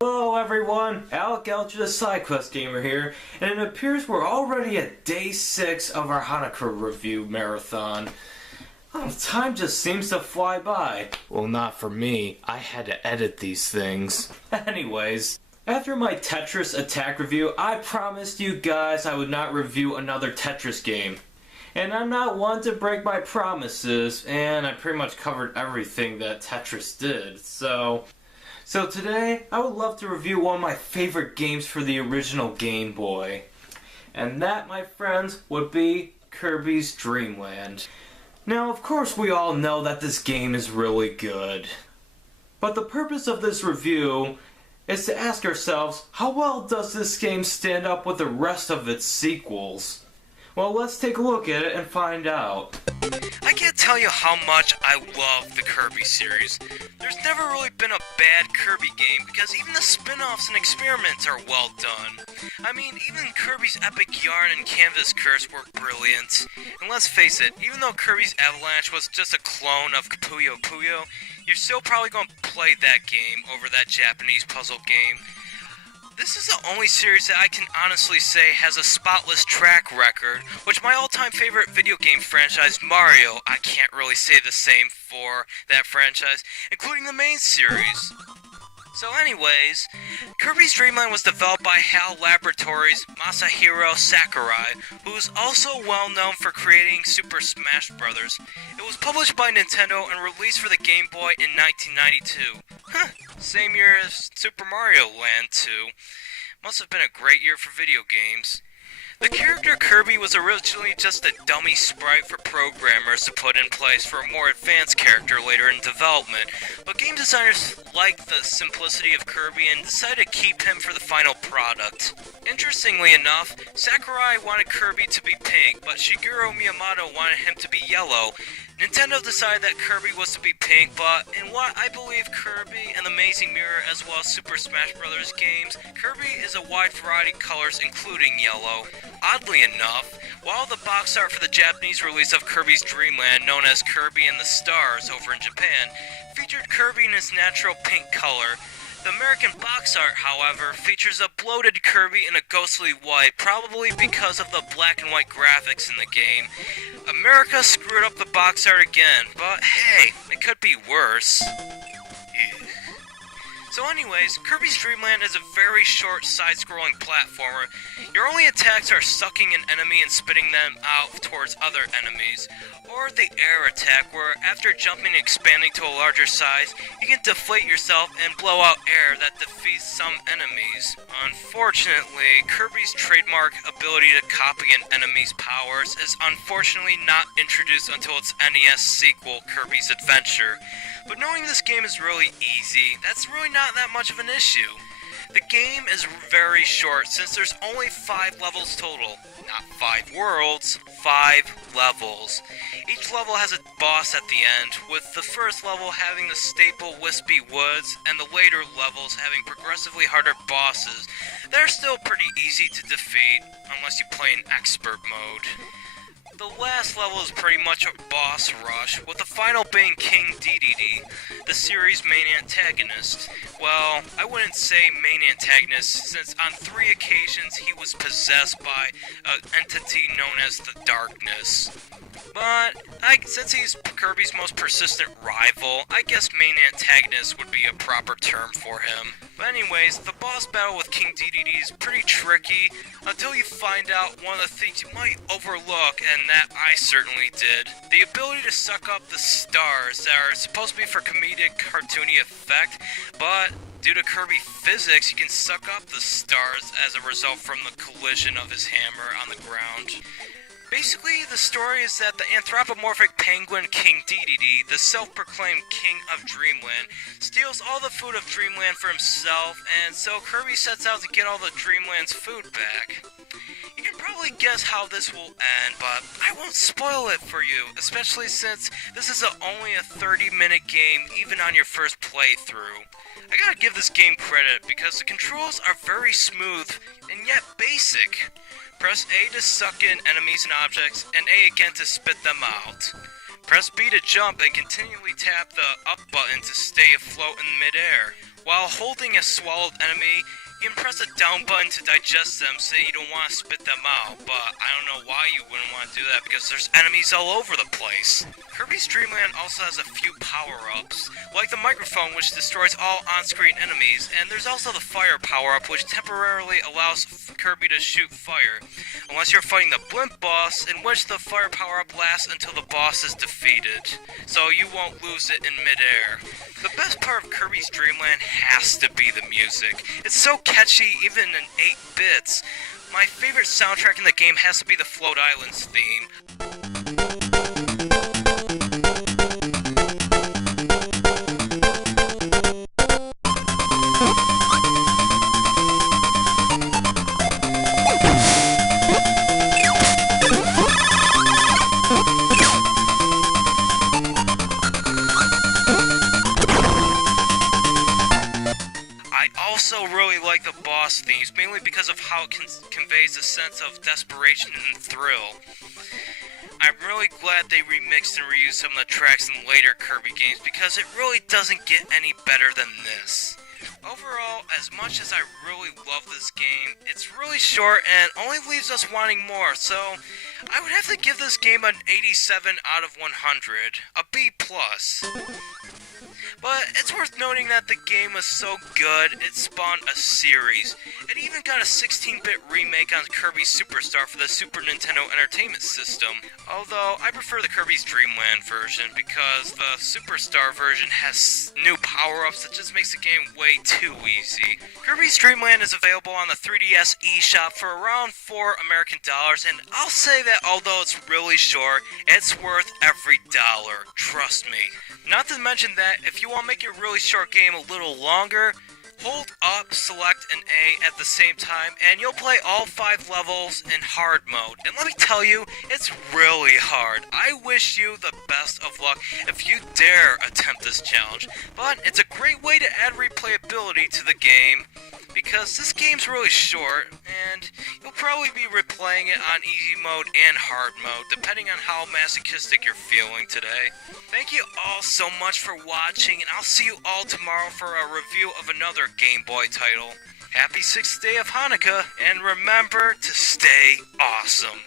Hello everyone, Alec Elcher the SideQuest Gamer here, and it appears we're already at day 6 of our Hannukkah review marathon. Oh, time just seems to fly by. Well, not for me. I had to edit these things. Anyways, after my Tetris Attack review, I promised you guys I would not review another Tetris game. And I'm not one to break my promises, and I pretty much covered everything that Tetris did, So today, I would love to review one of my favorite games for the original Game Boy. And that, my friends, would be Kirby's Dream Land. Now, of course, we all know that this game is really good. But the purpose of this review is to ask ourselves, how well does this game stand up with the rest of its sequels? Well, let's take a look at it and find out. I can't tell you how much I love the Kirby series. There's never really been a bad Kirby game because even the spin-offs and experiments are well done. I mean, even Kirby's Epic Yarn and Canvas Curse were brilliant. And let's face it, even though Kirby's Avalanche was just a clone of Puyo Puyo, you're still probably going to play that game over that Japanese puzzle game. This is the only series that I can honestly say has a spotless track record, which my all-time favorite video game franchise, Mario, I can't really say the same for that franchise, including the main series. So anyways, Kirby's Dream Land was developed by HAL Laboratories' Masahiro Sakurai, who is also well known for creating Super Smash Bros. It was published by Nintendo and released for the Game Boy in 1992. Same year as Super Mario Land 2. Must have been a great year for video games. The character Kirby was originally just a dummy sprite for programmers to put in place for a more advanced character later in development, but game designers liked the simplicity of Kirby and decided to keep him for the final product. Interestingly enough, Sakurai wanted Kirby to be pink, but Shigeru Miyamoto wanted him to be yellow. Nintendo decided that Kirby was to be pink, but in what I believe Kirby and the Amazing Mirror as well as Super Smash Bros. Games, Kirby is a wide variety of colors including yellow. Oddly enough, while the box art for the Japanese release of Kirby's Dream Land, known as Kirby and the Stars over in Japan, featured Kirby in his natural pink color, the American box art, however, features a bloated Kirby in a ghostly white, probably because of the black and white graphics in the game. America screwed up the box art again, but hey, it could be worse. So anyways, Kirby's Dream Land is a very short side-scrolling platformer. Your only attacks are sucking an enemy and spitting them out towards other enemies, or the air attack where after jumping and expanding to a larger size, you can deflate yourself and blow out air that defeats some enemies. Unfortunately, Kirby's trademark ability to copy an enemy's powers is unfortunately not introduced until its NES sequel, Kirby's Adventure. But knowing this game is really easy, that's really not that much of an issue. The game is very short since there's only 5 levels total. Not 5 worlds, 5 levels. Each level has a boss at the end, with the first level having the staple wispy woods, and the later levels having progressively harder bosses. They're still pretty easy to defeat, unless you play in expert mode. The last level is pretty much a boss rush, with the final being King Dedede, the series' main antagonist. Well, I wouldn't say main antagonist, since on 3 occasions he was possessed by an entity known as the Darkness. But, since he's Kirby's most persistent rival, I guess main antagonist would be a proper term for him. But anyways, the boss battle with King Dedede is pretty tricky, until you find out one of the things you might overlook, and that I certainly did. The ability to suck up the stars that are supposed to be for comedic, cartoony effect, but due to Kirby physics, you can suck up the stars as a result from the collision of his hammer on the ground. Basically, the story is that the anthropomorphic penguin King Dedede, the self-proclaimed king of Dreamland, steals all the food of Dreamland for himself, and so Kirby sets out to get all the Dreamland's food back. You can probably guess how this will end, but I won't spoil it for you, especially since this is only a 30-minute game even on your first playthrough. I gotta give this game credit because the controls are very smooth and yet basic. Press A to suck in enemies and objects, and A again to spit them out. Press B to jump and continually tap the up button to stay afloat in midair. While holding a swallowed enemy, you can press the down button to digest them, say you don't want to spit them out, but I don't know why you wouldn't want to do that because there's enemies all over the place. Kirby's Dream Land also has a few power-ups, like the microphone which destroys all on-screen enemies, and there's also the fire power-up which temporarily allows Kirby to shoot fire, unless you're fighting the blimp boss, in which the fire power-up lasts until the boss is defeated, so you won't lose it in mid-air. The best part of Kirby's Dream Land has to be the music. It's so catchy even in 8 bits. My favorite soundtrack in the game has to be the Float Islands theme. I also really like the boss themes, mainly because of how it conveys a sense of desperation and thrill. I'm really glad they remixed and reused some of the tracks in later Kirby games because it really doesn't get any better than this. Overall, as much as I really love this game, it's really short and only leaves us wanting more, so I would have to give this game an 87 out of 100, a B+. But it's worth noting that the game was so good, it spawned a series. It even got a 16-bit remake on Kirby Superstar for the Super Nintendo Entertainment System. Although, I prefer the Kirby's Dream Land version because the Superstar version has new power-ups that just makes the game way too easy. Kirby's Dream Land is available on the 3DS eShop for around $4 American, and I'll say that although it's really short, it's worth every dollar, trust me. Not to mention that, if you want to make your really short game a little longer, hold up, select an A at the same time, and you'll play all 5 levels in hard mode. And let me tell you, it's really hard. I wish you the best of luck if you dare attempt this challenge. But it's a great way to add replayability to the game, because this game's really short, and you'll probably be replaying it on easy mode and hard mode, depending on how masochistic you're feeling today. Thank you all so much for watching, and I'll see you all tomorrow for a review of another Game Boy title. Happy 6th day of Hanukkah, and remember to stay awesome.